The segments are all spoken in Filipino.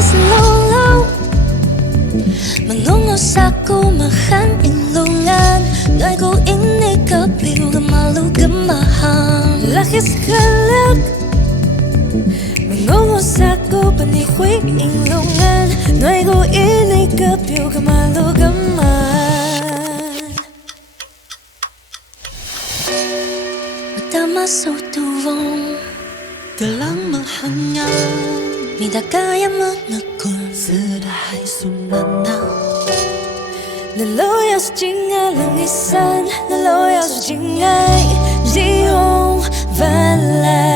Lolo Mangungos ako mahan ilungan Ngay ko inikapiw Gamalu gamahan Lakis kalak Mangungos ako panikwi ilungan Ngay ko inikapiw Gamalu gamahan Matama sa tuwong Dalang menghanyang Mida kaya menekul Sedahai sunana Laloyas jinga langisan Laloyas jingai Zihong valai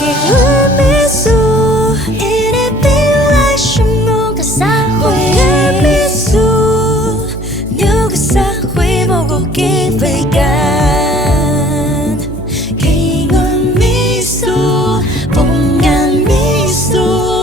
Kingamisu Ini bilai shumu kasahui Kingamisu Nyu kasahui Mogo king vegan Kingamisu Pongan misu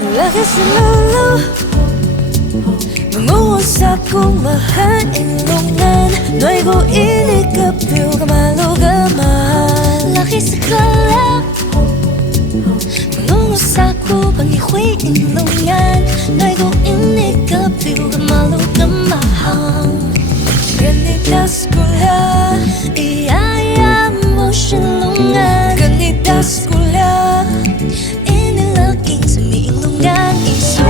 Lagi selalu Menguas aku mahan ilungan Noi ko inikapiw Gamalu gamahan Lagi sekolah Menguas aku pangihui ilungan Noi ko inikapiw Gamalu gamahan Ganita sekolah Iya iya mo silungan Ganita sekolah Ini lagi semilungan isu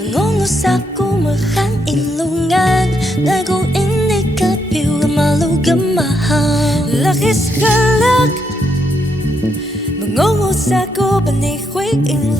Mengungos aku makan ilungan Nago inikapiw Gamalu gamahan Laki sekalak Mengungos aku panikwi ilungan